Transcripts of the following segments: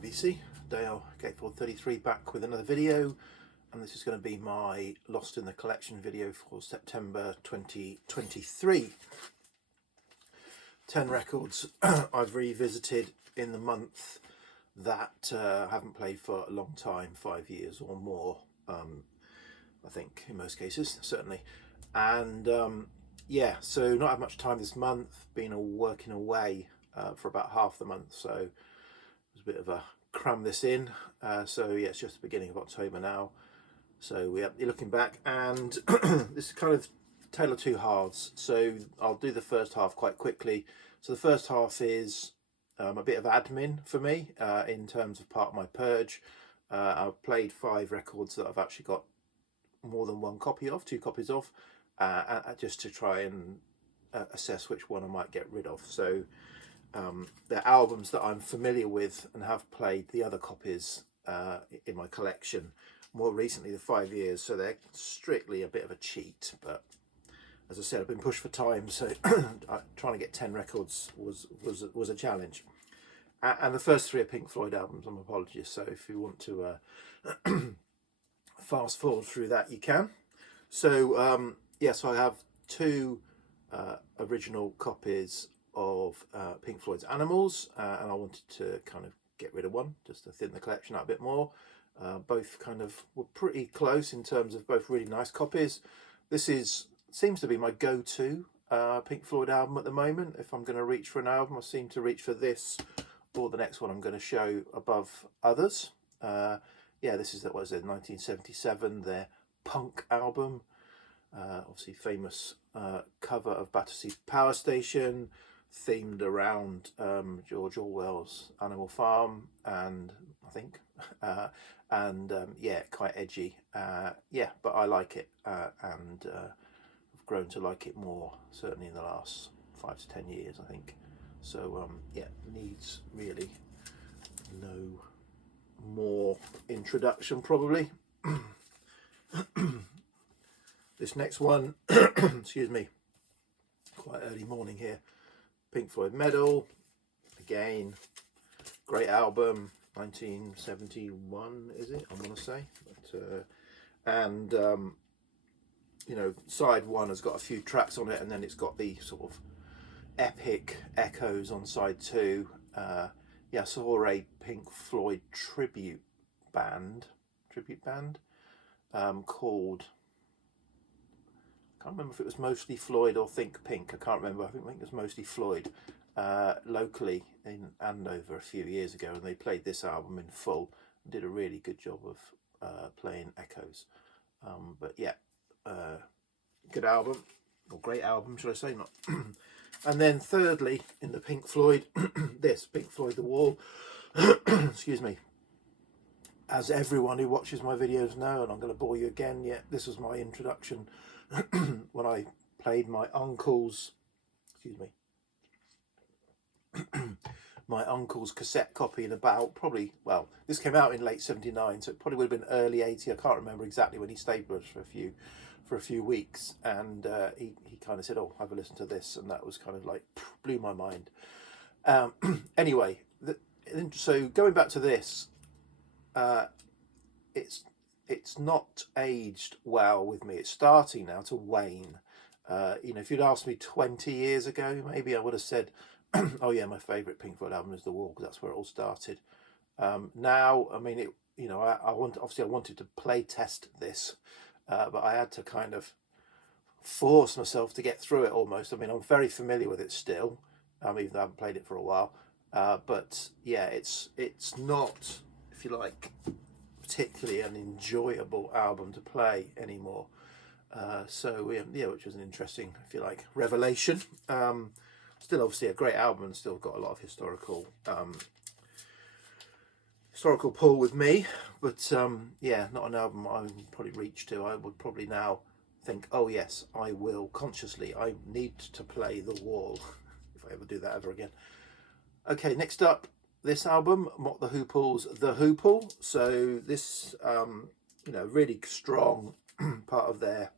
IBC, Dale Gatefold 33, back with another video, and this is going to be my Lost in the Collection video for September 2023. 10 records I've revisited in the month that I haven't played for a long time, 5 years or more, I think in most cases, certainly. And yeah, so not had much time this month, been working away for about half the month, so it was a bit of a cram this in. So yeah, it's just the beginning of October now, so yeah, you're looking back, and this is kind of tale of two halves, so I'll do the first half quite quickly. So the first half is a bit of admin for me in terms of part of my purge. I've played 5 records that I've actually got more than one copy of, 2 copies of, just to try and assess which one I might get rid of. So they're albums that I'm familiar with and have played the other copies in my collection more recently, the 5 years, so they're strictly a bit of a cheat. But as I said, I've been pushed for time, so trying to get 10 records was a challenge. And the first 3 are Pink Floyd albums. I'm apologies, so if you want to fast forward through that, you can. So yeah, so I have 2 original copies of Pink Floyd's Animals, and I wanted to kind of get rid of one just to thin the collection out a bit more. Both kind of were pretty close in terms of both really nice copies. This seems to be my go-to Pink Floyd album at the moment. If I'm going to reach for an album, I seem to reach for this or the next one I'm going to show above others. Yeah, this is, what is it, 1977, their Punk album. Obviously famous cover of Battersea Power Station, themed around George Orwell's Animal Farm, and I think, yeah, quite edgy. Yeah, but I like it, and I've grown to like it more, certainly in the last 5 to 10 years, I think. So yeah, needs really no more introduction probably. This next one, excuse me, quite early morning here. Pink Floyd Medal, again, great album, 1971 is it? I want to say, but, and you know, side 1 has got a few tracks on it, and then it's got the sort of epic echoes on side 2. Yeah, I saw a Pink Floyd tribute band called, I can't remember if it was Mostly Floyd or Think Pink. I can't remember. I think it was Mostly Floyd, locally in Andover a few years ago, and they played this album in full and did a really good job of playing echoes. But yeah, good album, or great album, should I say? Not. And then thirdly, in the Pink Floyd, this Pink Floyd The Wall. Excuse me. As everyone who watches my videos know, and I'm going to bore you again, yeah, this was my introduction when I played my uncle's, excuse me, my uncle's cassette copy in about, probably, well, this came out in late 79, so it probably would have been early 80. I can't remember exactly when he stayed with us for a few weeks, and he kind of said, oh, have a listen to this, and that was kind of like, blew my mind. Anyway, so going back to this, it's not aged well with me. It's starting now to wane. You know, if you'd asked me 20 years ago, maybe I would have said, oh yeah, my favourite Pink Floyd album is The Wall, because that's where it all started. Now, I mean, you know, I wanted to play test this, but I had to kind of force myself to get through it almost. I mean, I'm very familiar with it still, even though I haven't played it for a while. But yeah, it's not, if you like, particularly an enjoyable album to play anymore. So yeah, which was an interesting, if you like, revelation. Still obviously a great album, and still got a lot of historical pull with me, but yeah, not an album I would probably reach to. I would probably now think, oh yes, I will consciously, I need to play The Wall if I ever do that ever again. Okay, next up, this album, Mott the Hoople's The Hoople. So this, you know, really strong part of their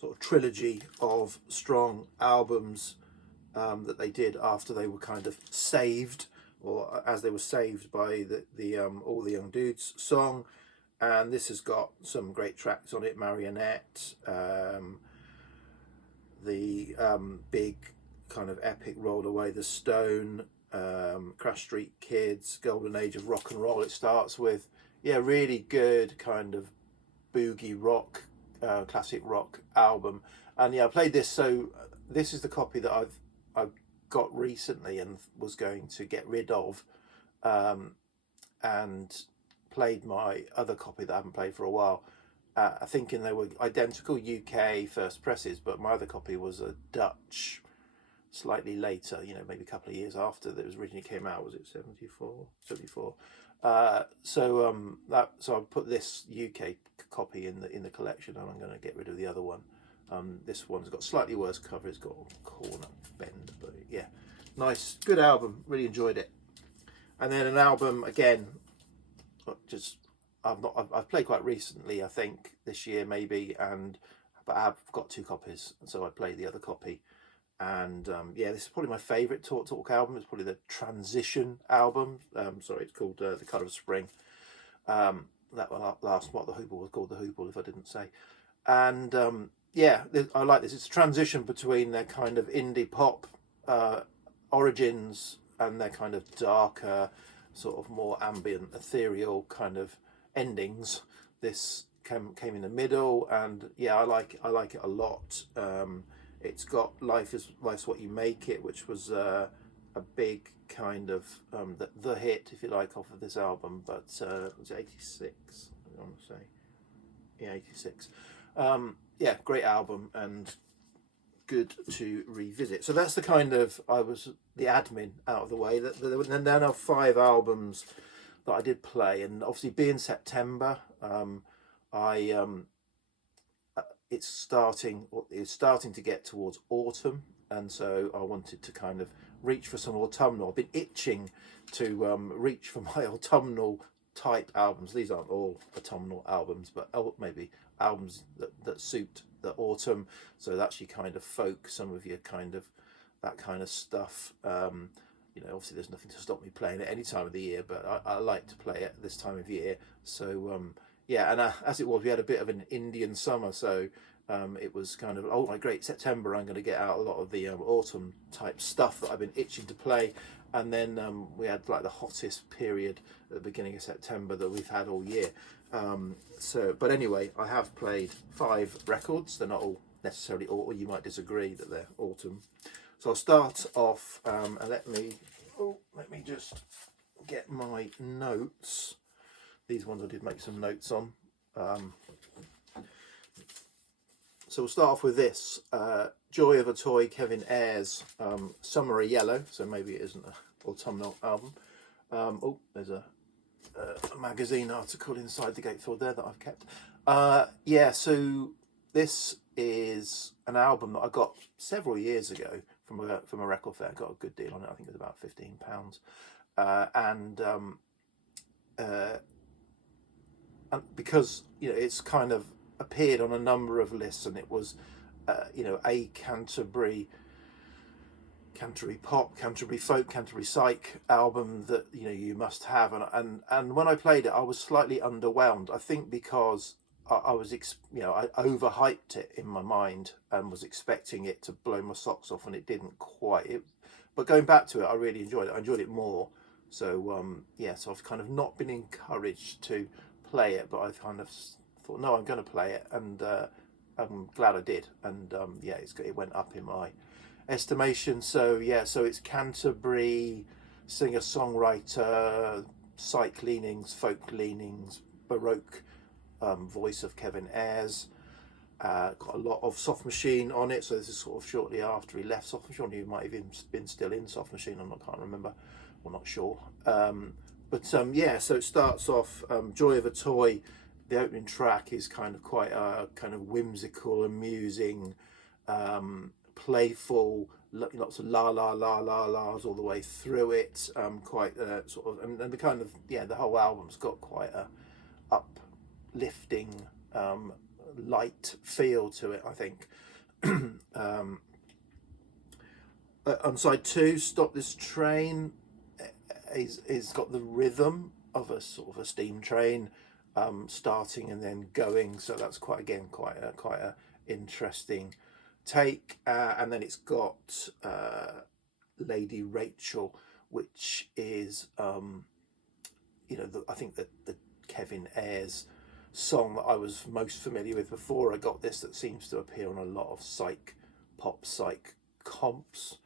sort of trilogy of strong albums that they did after they were kind of saved or As They Were Saved by the All the Young Dudes song. And this has got some great tracks on it: Marionette, the big kind of epic Rolled Away the Stone, Crash Street Kids, Golden Age of Rock and Roll. It starts with, yeah, really good kind of boogie rock, classic rock album. And yeah, I played this. So this is the copy that I've got recently and was going to get rid of, and played my other copy that I haven't played for a while, thinking they were identical UK first presses, but my other copy was a Dutch, slightly later, maybe a couple of years after that it was originally came out. Was it 74? So I put this UK copy in the collection, and I'm going to get rid of the other one. This one's got slightly worse cover. It's got a corner bend, but yeah, nice, good album. Really enjoyed it. And then an album again, I've played quite recently, I think this year maybe, but I've got 2 copies, so I played the other copy. And yeah, this is probably my favourite Talk album. It's probably the Transition album. Sorry, it's called The Colour of Spring. That one last Mott the Hoople was called The Hoople, if I didn't say. And yeah, I like this. It's a transition between their kind of indie pop origins and their kind of darker, sort of more ambient, ethereal kind of endings. This came in the middle, and yeah, I like it a lot. It's got Life's What You Make It, which was a big kind of the hit, if you like, off of this album. But it was 86, I want to say. Yeah, 86. Yeah, great album and good to revisit. So that's the kind of, I was the admin out of the way. There are 5 albums that I did play, and obviously being September, it's starting to get towards autumn, and so I wanted to kind of reach for some autumnal. I've been itching to reach for my autumnal type albums. These aren't all autumnal albums, but maybe albums that suit the autumn. So that's your kind of folk, some of your kind of that kind of stuff. Obviously there's nothing to stop me playing it any time of the year, but I like to play it this time of year. So yeah, and as it was, we had a bit of an Indian summer, so it was kind of, oh my great, September, I'm going to get out a lot of the autumn type stuff that I've been itching to play. And then we had like the hottest period at the beginning of September that we've had all year. But anyway, I have played 5 records. They're not all necessarily autumn. You might disagree that they're autumn. So I'll start off, and let me just get my notes. These ones I did make some notes on. So we'll start off with this. Joy of a Toy, Kevin Ayers, Summery Yellow. So maybe it isn't an autumnal album. There's a magazine article inside the gatefold there that I've kept. Yeah, so this is an album that I got several years ago from a record fair. Got a good deal on it. I think it was about £15. And because it's kind of appeared on a number of lists, and it was a Canterbury pop, Canterbury folk, Canterbury psych album that you must have. And when I played it, I was slightly underwhelmed. I think because I was I overhyped it in my mind and was expecting it to blow my socks off, and it didn't quite. But going back to it, I really enjoyed it. I enjoyed it more. So yeah, so I've kind of not been encouraged to play it, but I've kind of thought, no, I'm going to play it, and I'm glad I did. And yeah, it went up in my estimation. So yeah, so it's Canterbury singer-songwriter, psych leanings, folk leanings, Baroque voice of Kevin Ayers. Got a lot of Soft Machine on it, so this is sort of shortly after he left Soft Machine. He might have even been still in Soft Machine, can't remember, or not sure. But yeah, so it starts off, Joy of a Toy. The opening track is kind of quite kind of whimsical, amusing, playful, lots of la la la la la's all the way through it. Quite sort of, and the kind of, yeah, the whole album's got quite a uplifting, light feel to it, I think. On side 2, Stop This Train. is got the rhythm of a sort of a steam train, starting and then going. So that's quite a interesting take. And then it's got Lady Rachel, which is I think that the Kevin Ayers song that I was most familiar with before I got this, that seems to appear on a lot of pop psych comps.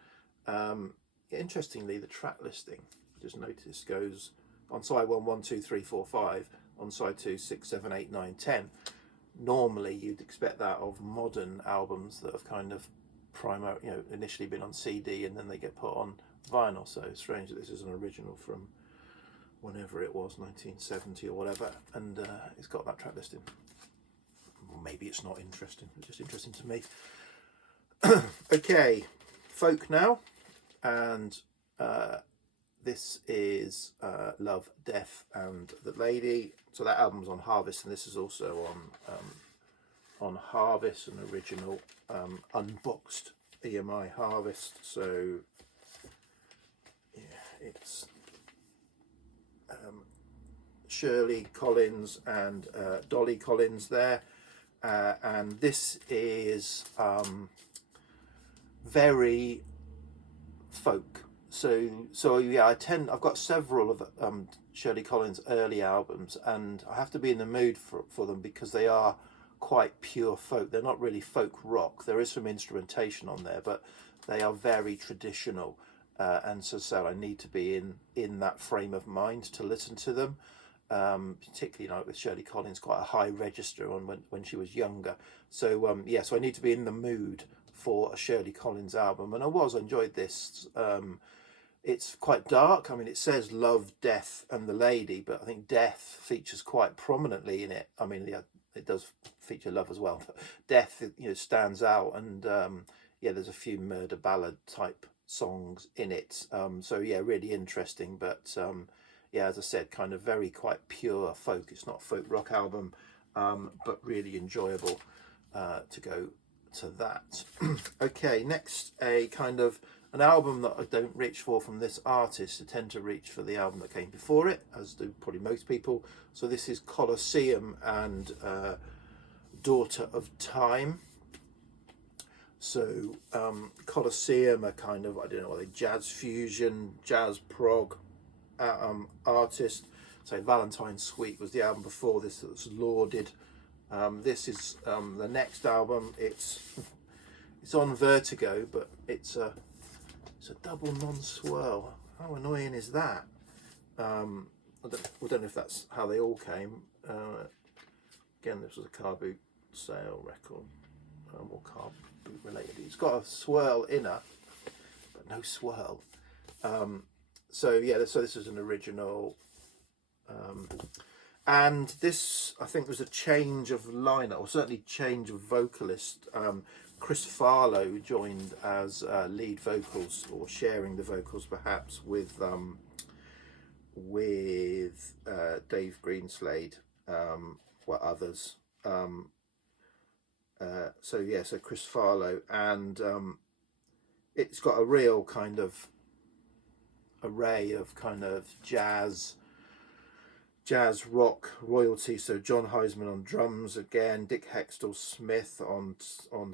Interestingly, the track listing, just noticed, goes on side 1, 1, 2, 3, 4, 5, on side 2, 6, 7, 8, 9, 10. Normally you'd expect that of modern albums that have kind of initially been on CD and then they get put on vinyl. So it's strange that this is an original from whenever it was, 1970 or whatever, and it's got that track listing. Maybe it's not interesting, it's just interesting to me. Okay, folk now, and this is Love, Death and the Lady. So that album's on Harvest, and this is also on Harvest, an original unboxed EMI Harvest. So yeah, it's Shirley Collins and Dolly Collins there, and this is very folk. So yeah, I've got several of Shirley Collins' early albums, and I have to be in the mood for them because they are quite pure folk. They're not really folk rock. There is some instrumentation on there, but they are very traditional. And so I need to be in that frame of mind to listen to them, particularly with Shirley Collins, quite a high register on when she was younger. So so I need to be in the mood for a Shirley Collins album, and I enjoyed this. It's quite dark. I mean, it says Love, Death and the Lady, but I think death features quite prominently in it. I mean, yeah, it does feature love as well, but death, stands out, and there's a few murder ballad type songs in it. So yeah, really interesting, but as I said, kind of quite pure folk. It's not a folk rock album, but really enjoyable to go to that. Okay, next, a kind of an album that I don't reach for from this artist. I tend to reach for the album that came before it, as do probably most people. So this is Colosseum and Daughter of Time. So Colosseum are kind of, I don't know what they, jazz fusion, jazz prog artist. So Valentine Suite was the album before this that was lauded. This is the next album. It's on Vertigo, but it's a double non-swirl. How annoying is that? I don't know if that's how they all came. Again, this was a car boot sale record, or car boot related. It's got a swirl inner, but no swirl. So this is an original. And this, I think, was a change of lineup, or certainly change of vocalist. Chris Farlow joined as lead vocals, or sharing the vocals perhaps with Dave Greenslade, others. So Chris Farlow, and it's got a real kind of array of kind of jazz rock royalty. So John Heisman on drums again, Dick Hextall Smith on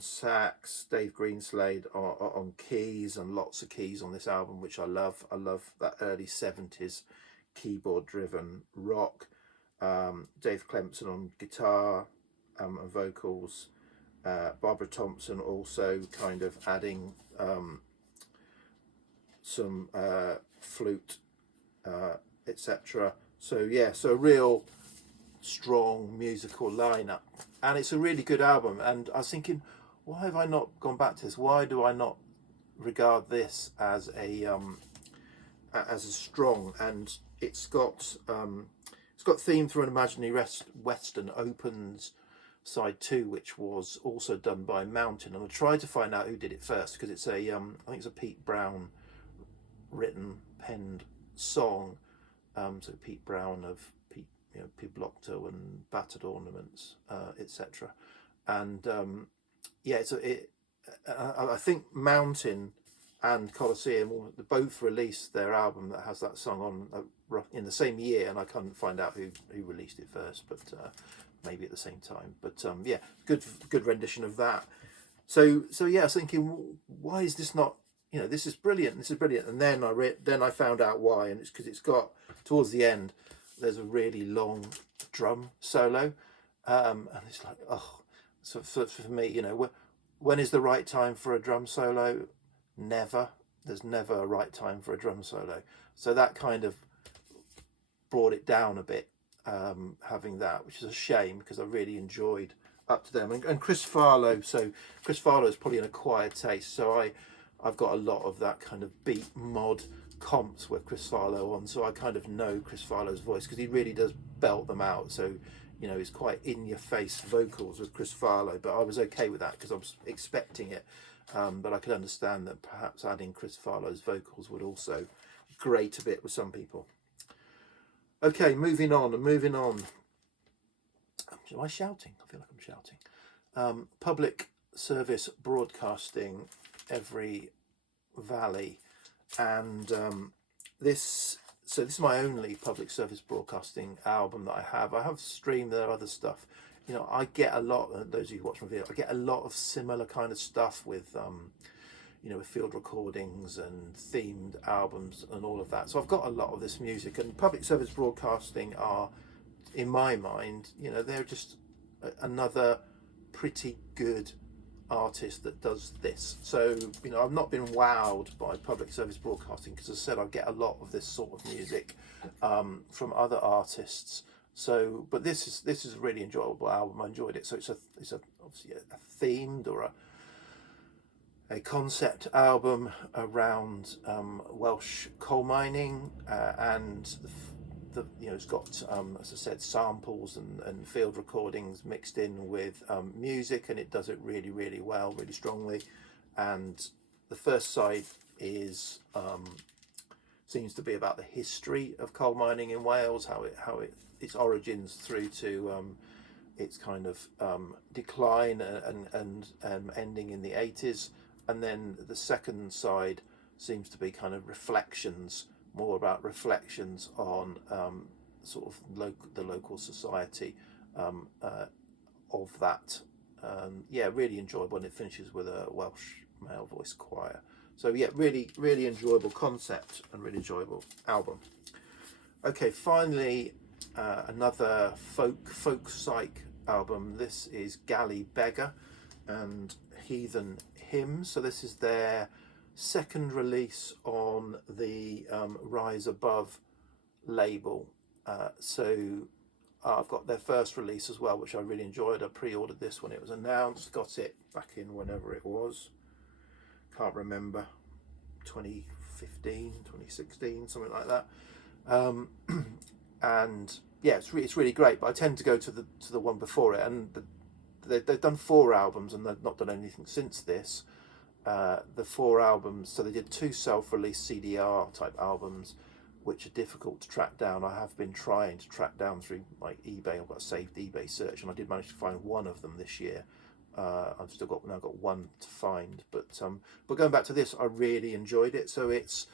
sax, Dave Greenslade on keys, and lots of keys on this album, which I love. I love that early 70s keyboard driven rock. Dave Clemson on guitar and vocals. Barbara Thompson also kind of adding some flute, etc. So a real strong musical lineup, and it's a really good album. And I was thinking, why have I not gone back to this? Why do I not regard this as a strong? And it's got Theme Through an Imaginary Western opens side 2, which was also done by Mountain, and I tried to find out who did it first, because it's I think it's a Pete Brown penned song. So Pete Brown of Pete Blocto and Battered Ornaments, etc. And I think Mountain and Colosseum both released their album that has that song on in the same year, and I couldn't find out who released it first, but maybe at the same time. But yeah, good rendition of that. So yeah, I was thinking, why is this not? This is brilliant. This is brilliant. And then I found out why, and it's because it's got towards the end. There's a really long drum solo, and it's like, oh, so for me, when is the right time for a drum solo? Never. There's never a right time for a drum solo. So that kind of brought it down a bit, having that, which is a shame because I really enjoyed Up to Them. And Chris Farlow. So Chris Farlow is probably an acquired taste. So I've got a lot of that kind of beat mod comps with Chris Farlow on. So I kind of know Chris Farlow's voice because he really does belt them out. So it's quite in-your-face vocals with Chris Farlow. But I was okay with that because I was expecting it. But I could understand that perhaps adding Chris Farlow's vocals would also grate a bit with some people. Okay, moving on. Am I shouting? I feel like I'm shouting. Public service broadcasting, Every Valley, and this is my only public service broadcasting album that I have. I have streamed their other stuff. I get a lot, those of you who watch my video, I get a lot of similar kind of stuff with, with field recordings and themed albums and all of that. So I've got a lot of this music, and public service broadcasting are, in my mind, they're just another pretty good artist that does this. So, I've not been wowed by public service broadcasting because, as I said, I get a lot of this sort of music from other artists. So, but this is a really enjoyable album. I enjoyed it. So it's obviously a themed or a concept album around Welsh coal mining, and it's got as I said, samples and field recordings mixed in with music, and it does it really, really well, really strongly. And the first side is seems to be about the history of coal mining in Wales, how its origins through to its kind of decline and ending in the 80s. And then the second side seems to be kind of more about reflections on sort of the local society of that. Really enjoyable, and it finishes with a Welsh male voice choir. So yeah, really, really enjoyable concept and really enjoyable album. Okay, finally, another folk psych album. This is Galley Beggar and Heathen Hymns. So this is their second release on the Rise Above label. I've got their first release as well, which I really enjoyed. I pre-ordered this when it was announced, got it back in whenever it was, can't remember, 2015, 2016, something like that. And yeah, it's really great. But I tend to go to the one before it, and they've done 4 albums, and they've not done anything since this. The 4 albums, so they did 2 self-release CDR type albums, which are difficult to track down. I have been trying to track down through like eBay. I've got a saved eBay search, and I did manage to find one of them this year. I've still got one to find, but going back to this, I really enjoyed it. So it's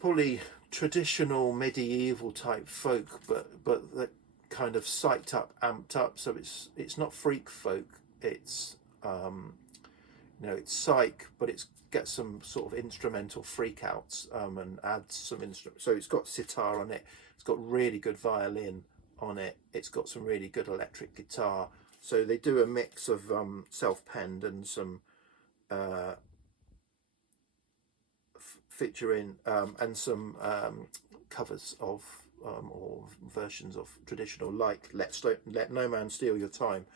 probably traditional medieval type folk, but the kind of psyched up, amped up. So it's not freak folk. It's it's psych, but it's get some sort of instrumental freakouts and adds some instrument. So it's got sitar on it. It's got really good violin on it. It's got some really good electric guitar. So they do a mix of self-penned and some featuring and some covers of or versions of traditional, like Let No Man Steal Your Time.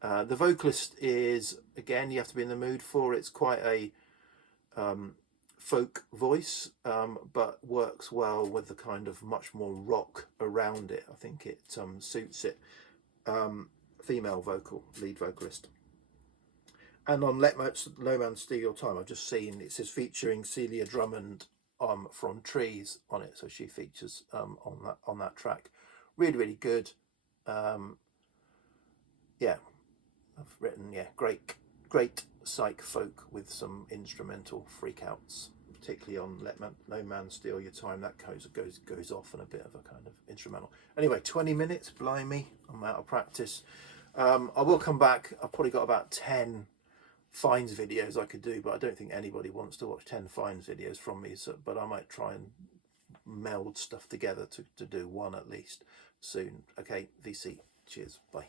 The vocalist is, again, you have to be in the mood for it. It's quite a folk voice, but works well with the kind of much more rock around it. I think it suits it. Female lead vocalist. And on Let No Man Steal Your Time, I've just seen it says featuring Celia Drummond from Trees on it, so she features on that track. Really, really good. I've written great great psych folk with some instrumental freakouts, particularly on Let No Man Steal Your Time. That goes off in a bit of a kind of instrumental. Anyway, 20 minutes, blimey, I'm out of practice. I will come back. I've probably got about 10 Fines videos I could do, but I don't think anybody wants to watch 10 Fines videos from me, so, but I might try and meld stuff together to do one at least soon. Okay, VC, cheers, bye.